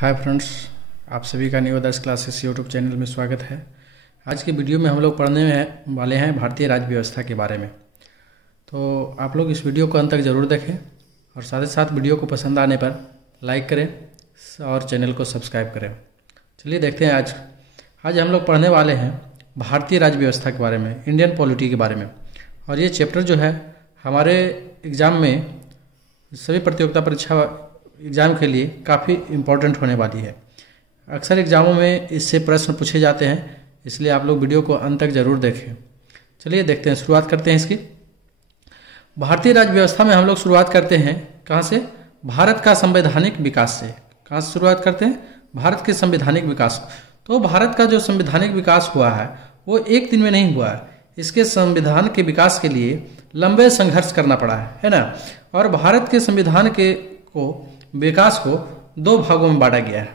Hi friends, आप सभी का न्यू आदर्श क्लासेस यूट्यूब चैनल में स्वागत है। आज की वीडियो में हम लोग पढ़ने वाले हैं भारतीय राज्य व्यवस्था के बारे में। तो आप लोग इस वीडियो को अंत तक ज़रूर देखें और साथ ही साथ वीडियो को पसंद आने पर लाइक करें और चैनल को सब्सक्राइब करें। चलिए देखते हैं आज हम लोग पढ़ने वाले हैं भारतीय राज्य व्यवस्था के बारे में, इंडियन पॉलिटी के बारे में। और ये चैप्टर जो है हमारे एग्ज़ाम में, सभी प्रतियोगिता परीक्षा एग्ज़ाम के लिए काफ़ी इम्पोर्टेंट होने वाली है। अक्सर एग्ज़ामों में इससे प्रश्न पूछे जाते हैं, इसलिए आप लोग वीडियो को अंत तक ज़रूर देखें। चलिए देखते हैं, शुरुआत करते हैं इसकी। भारतीय राज्य व्यवस्था में हम लोग शुरुआत करते हैं कहाँ से? भारत का संवैधानिक विकास से। कहाँ से शुरुआत करते हैं? भारत के संवैधानिक विकास। तो भारत का जो संवैधानिक विकास हुआ है वो एक दिन में नहीं हुआ है। इसके संविधान के विकास के लिए लंबे संघर्ष करना पड़ा है ना। और भारत के संविधान के विकास को दो भागों में बांटा गया है।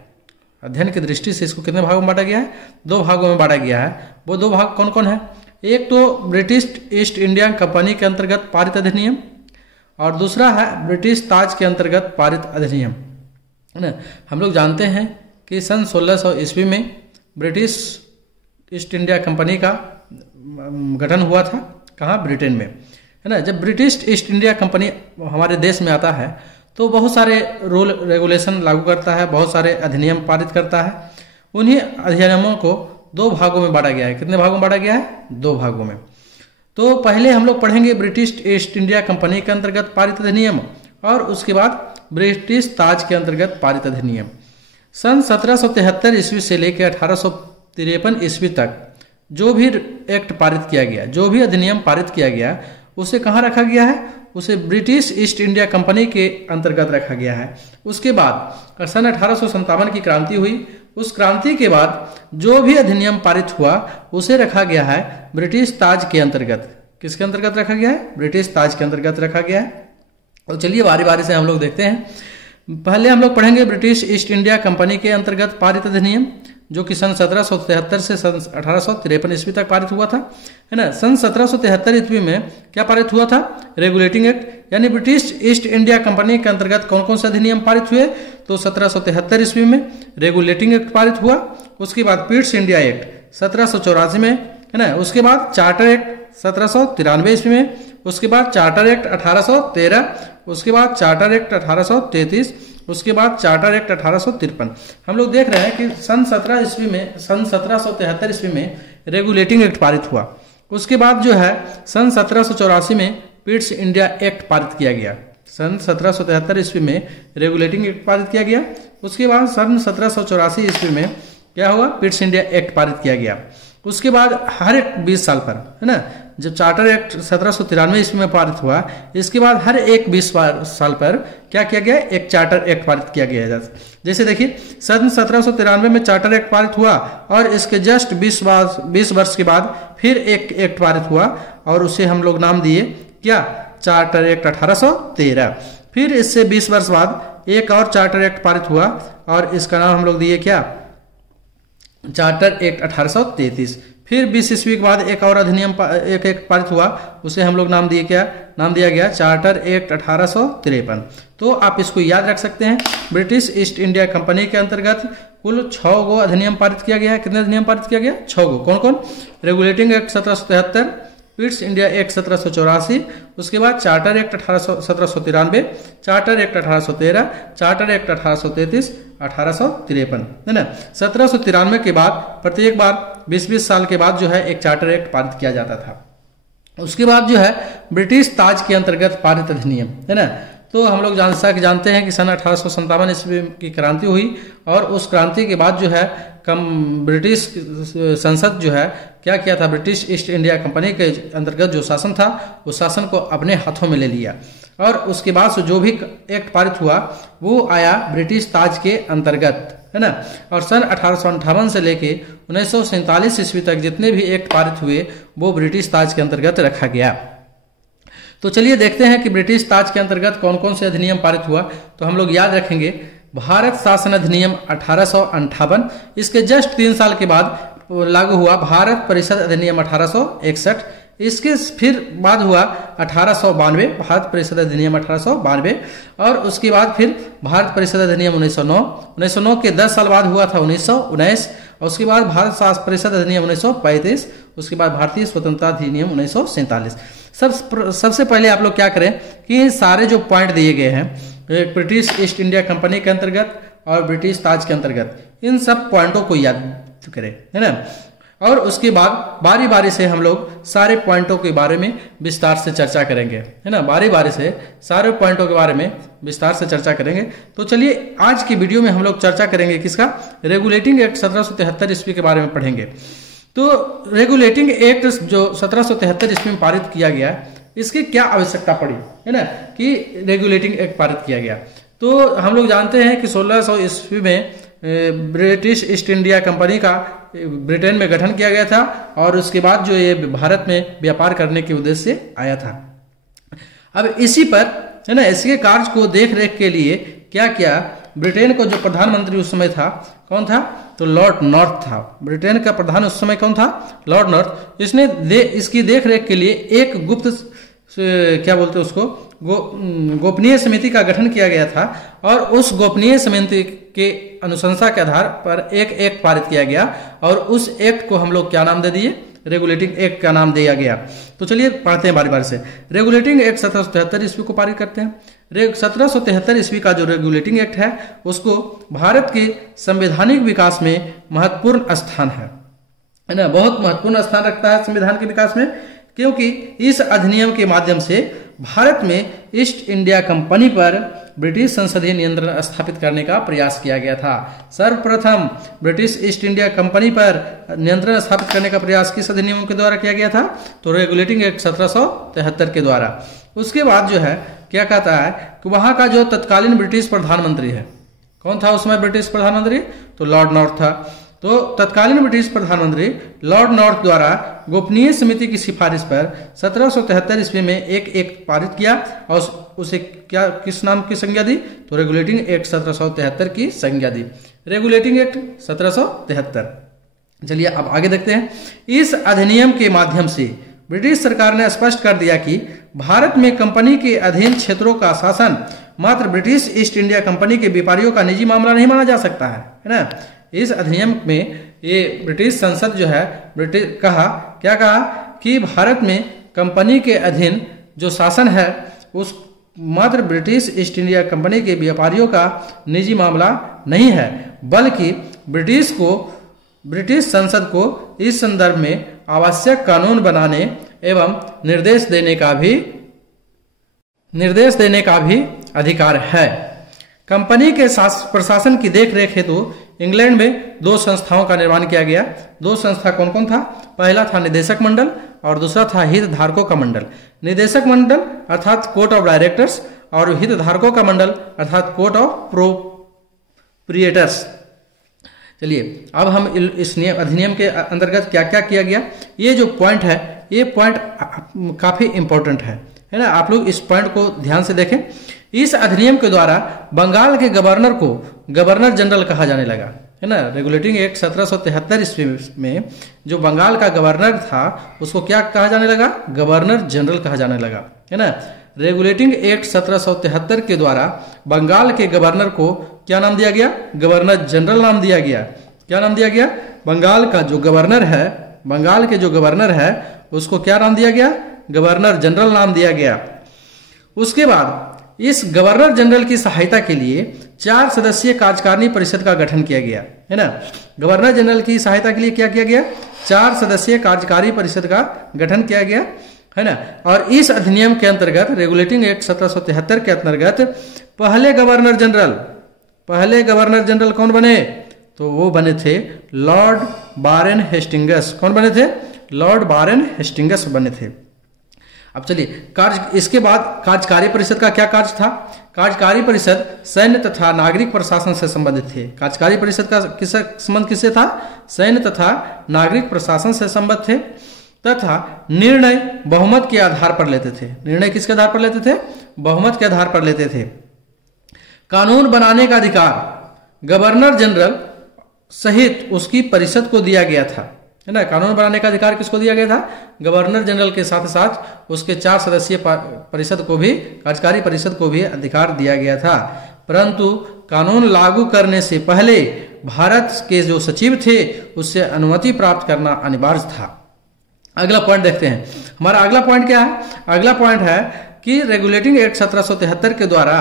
अध्ययन की दृष्टि से इसको कितने भागों में बांटा गया है? दो भागों में बांटा गया है। वो दो भाग कौन कौन है? एक तो ब्रिटिश ईस्ट इंडिया कंपनी के अंतर्गत पारित अधिनियम और दूसरा है ब्रिटिश ताज के अंतर्गत पारित अधिनियम, है ना। हम लोग जानते हैं कि सन 1600 ईस्वी में ब्रिटिश ईस्ट इंडिया कंपनी का गठन हुआ था। कहाँ? ब्रिटेन में, है ना। जब ब्रिटिश ईस्ट इंडिया कंपनी हमारे देश में आता है तो बहुत सारे रूल रेगुलेशन लागू करता है, बहुत सारे अधिनियम पारित करता है। उन्हीं अधिनियमों को दो भागों में बांटा गया है। कितने भागों में बांटा गया है? दो भागों में। तो पहले हम लोग पढ़ेंगे ब्रिटिश ईस्ट इंडिया कंपनी के अंतर्गत पारित अधिनियम और उसके बाद ब्रिटिश ताज के अंतर्गत पारित अधिनियम। सन 1773 ईस्वी से लेकर 1853 ईस्वी तक जो भी एक्ट पारित किया गया, जो भी अधिनियम पारित किया गया, उसे कहाँ रखा गया है? उसे ब्रिटिश ईस्ट इंडिया कंपनी के अंतर्गत रखा गया है। उसके बाद सन 1857 की क्रांति हुई। उस क्रांति के बाद जो भी अधिनियम पारित हुआ उसे रखा गया है ब्रिटिश ताज के अंतर्गत। किसके अंतर्गत रखा गया है? ब्रिटिश ताज के अंतर्गत रखा गया है। और चलिए बारी बारी से हम लोग देखते हैं। पहले हम लोग पढ़ेंगे ब्रिटिश ईस्ट इंडिया कंपनी के अंतर्गत पारित अधिनियम, जो कि सन 1773 से सन 1853 ईस्वी तक पारित हुआ था, है ना। सन 1773 ईस्वी में क्या पारित हुआ था? Regulating act. यानी ब्रिटिश ईस्ट इंडिया कंपनी के अंतर्गत कौन कौन से अधिनियम पारित हुए? तो 1773 ईस्वी में रेगुलेटिंग एक्ट पारित हुआ। उसके बाद पिट्स इंडिया एक्ट 1784 में, है ना। उसके बाद चार्टर एक्ट 1793 ईस्वी में। उसके बाद चार्टर एक्ट 1813। उसके बाद चार्टर एक्ट 1833। उसके बाद चार्टर एक्ट 1853। हम लोग देख रहे हैं कि सन 1773 ईस्वी में रेगुलेटिंग एक्ट पारित हुआ। उसके बाद जो है सन 1784 में पिट्स इंडिया एक्ट पारित किया गया। सन 1773 ईस्वी में रेगुलेटिंग एक्ट पारित किया गया। उसके बाद सन 1784 ईस्वी में क्या हुआ? पिट्स इंडिया एक्ट पारित किया गया। उसके बाद हर एक 20 साल पर, है ना, जब चार्टर एक्ट 1793 ईस्वी में पारित हुआ, इसके बाद हर एक 20 साल पर क्या किया गया? एक चार्टर एक्ट पारित किया गया। जैसे देखिए सन 1793 में चार्टर एक्ट पारित हुआ और इसके जस्ट 20 वर्ष के बाद फिर एक एक्ट पारित हुआ और उसे हम लोग नाम दिए क्या? Charter act 1813। फिर इससे 20 वर्ष बाद एक और चार्टर एक्ट पारित हुआ और इसका नाम हम लोग दिए क्या? Charter act 1833। फिर 20 ईस्वी के बाद एक और अधिनियम एक एक्ट पारित हुआ, उसे हम लोग नाम दिए क्या? नाम दिया गया चार्टर एक्ट 1853। तो आप इसको याद रख सकते हैं। ब्रिटिश ईस्ट इंडिया कंपनी के अंतर्गत कुल 6 गो अधिनियम पारित किया गया है। कितने अधिनियम पारित किया गया? 6 गो। कौन कौन? Regulating act 1773, Pitt's India act 1784, उसके बाद charter act 1793, charter act 1813, charter act 1833, 1853, है ना। 1793 के बाद प्रत्येक बार 20 साल के बाद जो है एक चार्टर एक्ट पारित किया जाता था। उसके बाद जो है ब्रिटिश ताज के अंतर्गत पारित अधिनियम, है ना। तो हम लोग जानते हैं कि सन 1857 ईस्वी की क्रांति हुई और उस क्रांति के बाद जो है ब्रिटिश संसद जो है क्या किया था? ब्रिटिश ईस्ट इंडिया कंपनी के अंतर्गत जो शासन था उस शासन को अपने हाथों में ले लिया और उसके बाद जो भी एक्ट पारित हुआ वो आया ब्रिटिश ताज के अंतर्गत, है ना। और सन 1858 से लेके 1947 ईस्वी तक जितने भी एक्ट पारित हुए वो ब्रिटिश ताज के अंतर्गत रखा गया। तो चलिए देखते हैं कि ब्रिटिश ताज के अंतर्गत कौन कौन से अधिनियम पारित हुआ। तो हम लोग याद रखेंगे भारत शासन अधिनियम 1858। इसके जस्ट 3 साल के बाद लागू हुआ भारत परिषद अधिनियम 1861। इसके फिर बाद हुआ 1892 भारत परिषद अधिनियम 1892, और उसके बाद फिर भारत परिषद अधिनियम 1909। 1909 के 10 साल बाद हुआ था 1919, और उसके बाद भारत परिषद अधिनियम 1935, उसके बाद भारतीय स्वतंत्रता अधिनियम 1947। सबसे पहले आप लोग क्या करें कि सारे जो पॉइंट दिए गए हैं ब्रिटिश ईस्ट इंडिया कंपनी के अंतर्गत और ब्रिटिश ताज के अंतर्गत, इन सब पॉइंटों को याद करें, है ना। और उसके बाद बारी बारी से हम लोग सारे पॉइंटों के बारे में विस्तार से चर्चा करेंगे, है ना। बारी बारी से सारे पॉइंटों के बारे में विस्तार से चर्चा करेंगे। तो चलिए आज की वीडियो में हम लोग चर्चा करेंगे किसका, रेगुलेटिंग एक्ट 1773 ईस्वी के बारे में पढ़ेंगे। तो रेगुलेटिंग एक्ट जो 1773 ईस्वी में पारित किया गया, इसकी क्या आवश्यकता पड़ी, है ना, कि रेगुलेटिंग एक्ट पारित किया गया। तो हम लोग जानते हैं कि 1600 ईस्वी में ब्रिटिश ईस्ट इंडिया कंपनी का ब्रिटेन में गठन किया गया था, और उसके बाद जो ये भारत में व्यापार करने के उद्देश्य से आया था। अब इसी पर, है ना, इसके कार्य को देख रेख के लिए क्या किया, ब्रिटेन को जो प्रधानमंत्री उस समय था, कौन था, तो लॉर्ड नॉर्थ था। ब्रिटेन का प्रधान उस समय कौन था, लॉर्ड नॉर्थ। इसने इसकी देख रेख के लिए एक गुप्त क्या बोलते हैं उसको, गोपनीय समिति का गठन किया गया था, और उस गोपनीय समिति के अनुशंसा के आधार पर एक एक्ट पारित किया गया, और उस एक्ट को हम लोग क्या नाम दे दिए, रेगुलेटिंग एक्ट का नाम दिया गया। तो चलिए पढ़ते हैं बारी बारी से। रेगुलेटिंग एक्ट 1773 ईस्वी को पारित करते हैं। 1773 ईस्वी का जो रेगुलेटिंग एक्ट है, उसको भारत के संवैधानिक विकास में महत्वपूर्ण स्थान है ना, बहुत महत्वपूर्ण स्थान रखता है संविधान के विकास में, क्योंकि इस अधिनियम के माध्यम से भारत में ईस्ट इंडिया कंपनी पर ब्रिटिश संसदीय नियंत्रण स्थापित करने का प्रयास किया गया था। सर्वप्रथम ब्रिटिश ईस्ट इंडिया कंपनी पर नियंत्रण स्थापित करने का प्रयास किस अधिनियम के द्वारा किया गया था, तो रेगुलेटिंग एक्ट 1773 के द्वारा। उसके बाद जो है क्या कहता है कि वहां का जो तत्कालीन ब्रिटिश प्रधानमंत्री है, कौन था उसमें ब्रिटिश प्रधानमंत्री, तो लॉर्ड नॉर्थ था। तो तत्कालीन ब्रिटिश प्रधानमंत्री लॉर्ड नॉर्थ द्वारा गोपनीय समिति की सिफारिश पर 1773 ईस्वी में एक एक्ट पारित किया, और उसे क्या किस नाम की संज्ञा दी, तो रेगुलेटिंग एक्ट 1773 की संज्ञा दी, रेगुलेटिंग एक्ट 1773। चलिए अब आगे देखते हैं। इस अधिनियम के माध्यम से ब्रिटिश सरकार ने स्पष्ट कर दिया कि भारत में कंपनी के अधीन क्षेत्रों का शासन मात्र ब्रिटिश ईस्ट इंडिया कंपनी के व्यापारियों का निजी मामला नहीं माना जा सकता है ना। इस अधिनियम में ये ब्रिटिश संसद जो है क्या कहा कि भारत में कंपनी के अधीन जो शासन है उस मात्र ब्रिटिश ईस्ट इंडिया कंपनी के व्यापारियों का निजी मामला नहीं है, बल्कि ब्रिटिश संसद को इस संदर्भ में आवश्यक कानून बनाने एवं निर्देश देने का भी अधिकार है। कंपनी के प्रशासन की देखरेख हेतु इंग्लैंड में 2 संस्थाओं का निर्माण किया गया। 2 संस्था कौन कौन था, पहला था निदेशक मंडल और दूसरा था हितधारकों का मंडल। निदेशक मंडल अर्थात कोर्ट ऑफ डायरेक्टर्स, और हितधारकों का मंडल अर्थात कोर्ट ऑफ प्रोप्रिएटर्स। चलिए अब हम इस अधिनियम के अंतर्गत क्या क्या किया गया, ये जो पॉइंट है, ये पॉइंट काफी इंपॉर्टेंट है ना। आप लोग इस पॉइंट को ध्यान से देखें। इस अधिनियम के द्वारा बंगाल के गवर्नर को गवर्नर जनरल कहा जाने लगा, है ना। रेगुलेटिंग एक्ट 1773 ईस्वी में जो बंगाल का गवर्नर था उसको क्या कहा जाने लगा, गवर्नर जनरल कहा जाने लगा, है ना। रेगुलेटिंग एक्ट 1773 के द्वारा बंगाल के गवर्नर को क्या नाम दिया गया, गवर्नर जनरल नाम दिया गया। क्या नाम दिया गया, बंगाल के जो गवर्नर है उसको क्या नाम दिया गया, गवर्नर जनरल नाम दिया गया। उसके बाद इस गवर्नर जनरल की सहायता के लिए 4 सदस्यीय कार्यकारिणी परिषद का गठन किया गया, है ना। गवर्नर जनरल की सहायता के लिए क्या किया गया, 4 सदस्यीय कार्यकारी परिषद का गठन किया गया, है ना। और इस अधिनियम के अंतर्गत रेगुलेटिंग एक्ट 1773 के अंतर्गत पहले गवर्नर जनरल कौन बने, तो वो बने थे लॉर्ड बारेन हेस्टिंगस। कौन बने थे, लॉर्ड बारेन हेस्टिंगस बने थे। अब चलिए इसके बाद कार्यकारी परिषद का क्या कार्य था। कार्यकारी परिषद सैन्य तथा नागरिक प्रशासन से संबंधित थे। कार्यकारी परिषद का संबंध किससे था, सैन्य तथा नागरिक प्रशासन से संबद्ध थे, तथा निर्णय बहुमत के आधार पर लेते थे। निर्णय किसके आधार पर लेते थे, बहुमत के आधार पर लेते थे। कानून बनाने का अधिकार गवर्नर जनरल सहित उसकी परिषद को दिया गया था, है ना। कानून बनाने का अधिकार किसको दिया गया था? गवर्नर जनरल के साथ साथ उसके 4 सदस्यीय परिषद को भी, कार्यकारी परिषद को भी अधिकार दिया गया था। परंतु कानून लागू करने से पहले भारत के जो सचिव थे उससे अनुमति प्राप्त करना अनिवार्य था। अगला पॉइंट देखते हैं। हमारा अगला पॉइंट क्या है? अगला पॉइंट है कि रेगुलेटिंग एक्ट 1773 के द्वारा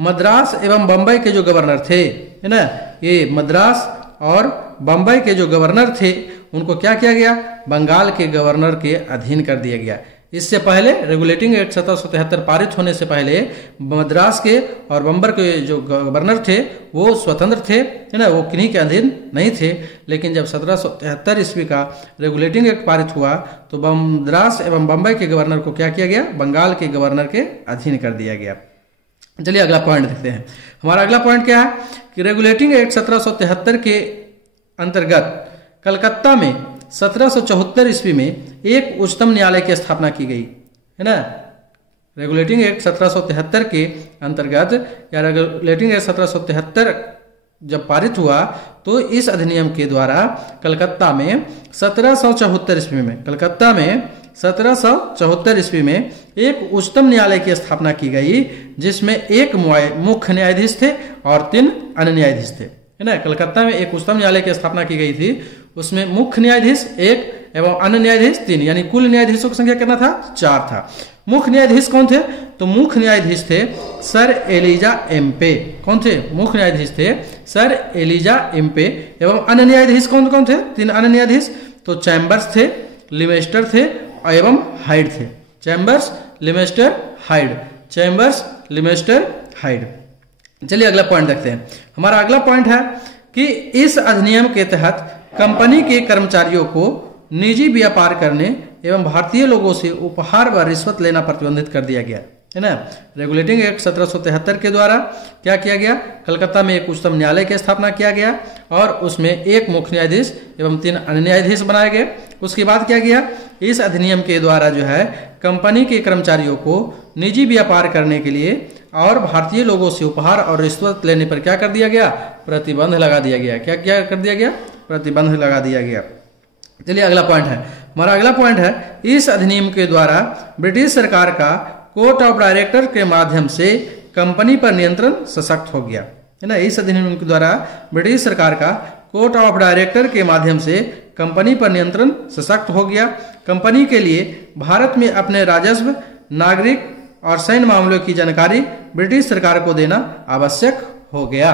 मद्रास एवं बंबई के जो गवर्नर थे, है ना, ये मद्रास और बंबई के जो गवर्नर थे उनको क्या किया गया? बंगाल के गवर्नर के अधीन कर दिया गया। इससे पहले रेगुलेटिंग एक्ट 1773 पारित होने से पहले मद्रास के और बंबई के जो गवर्नर थे वो स्वतंत्र थे, है ना, वो किन्हीं के अधीन नहीं थे। लेकिन जब 1773 ईस्वी का रेगुलेटिंग एक्ट पारित हुआ तो मद्रास एवं बंबई के गवर्नर को क्या किया गया? बंगाल के गवर्नर के अधीन कर दिया गया। चलिए अगला पॉइंट देखते हैं। हमारा अगला पॉइंट क्या है कि रेगुलेटिंग एक्ट 1773 के अंतर्गत कलकत्ता में 1774 ईस्वी में एक उच्चतम न्यायालय की स्थापना की गई, है ना। रेगुलेटिंग एक्ट 1773 के अंतर्गत या रेगुलेटिंग एक्ट 1773 जब पारित हुआ तो इस अधिनियम के द्वारा कलकत्ता में 1774 ईस्वी में, कलकत्ता में 1774 ईस्वी में एक उच्चतम न्यायालय की स्थापना की गई, जिसमें एक मुख्य न्यायाधीश थे और 3 अन्य न्यायाधीश थे, है ना। कलकत्ता में एक उच्चतम न्यायालय की स्थापना की गई थी, उसमें मुख्य न्यायाधीश 1 एवं अन्य न्यायाधीश 3, यानी कुल न्यायाधीशों की संख्या कितना था? 4 था। मुख्य न्यायाधीश कौन थे? तो मुख्य न्यायाधीश थे सर एलिजा एम्पे। कौन थे? मुख्य न्यायाधीश थे सर एलिजा एम्पे। एवं अन्य न्यायाधीश कौन कौन थे? 3 अन्य न्यायाधीश, तो चैम्बर्स थे, लिमेस्टर थे एवं हाइड थे। Chambers, लिमेस्टर, hide, chambers, लिमेस्टर, hide. चलिए अगला पॉइंट देखते हैं। हमारा अगला पॉइंट है कि इस अधिनियम के तहत कंपनी के कर्मचारियों को निजी व्यापार करने एवं भारतीय लोगों से उपहार व रिश्वत लेना प्रतिबंधित कर दिया गया, है ना। रेगुलेटिंग एक्ट 1773 के द्वारा क्या किया गया? कलकत्ता में एक उच्चतम न्यायालय की स्थापना किया गया और उसमें एक मुख्य न्यायाधीश एवं 3 अन्य न्यायाधीश बनाए गए। उसके बाद क्या किया? इस अधिनियम के द्वारा जो है कंपनी के कर्मचारियों को निजी व्यापार करने के लिए और भारतीय लोगों से उपहार और रिश्वत लेने पर क्या कर दिया गया? प्रतिबंध लगा दिया गया। क्या क्या कर दिया गया? प्रतिबंध लगा दिया गया। चलिए अगला पॉइंट है। हमारा अगला पॉइंट है, इस अधिनियम के द्वारा ब्रिटिश सरकार का कोर्ट ऑफ डायरेक्टर के माध्यम से कंपनी पर नियंत्रण सशक्त हो गया, है ना। इस अधिनियम के द्वारा ब्रिटिश सरकार का कोर्ट ऑफ डायरेक्टर के माध्यम से कंपनी पर नियंत्रण सशक्त हो गया। कंपनी के लिए भारत में अपने राजस्व, नागरिक और सैन्य मामलों की जानकारी ब्रिटिश सरकार को देना आवश्यक हो गया।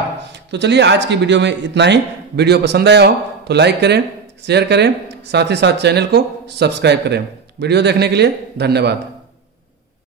तो चलिए आज की वीडियो में इतना ही। वीडियो पसंद आया हो तो लाइक करें, शेयर करें, साथ ही साथ चैनल को सब्सक्राइब करें। वीडियो देखने के लिए धन्यवाद।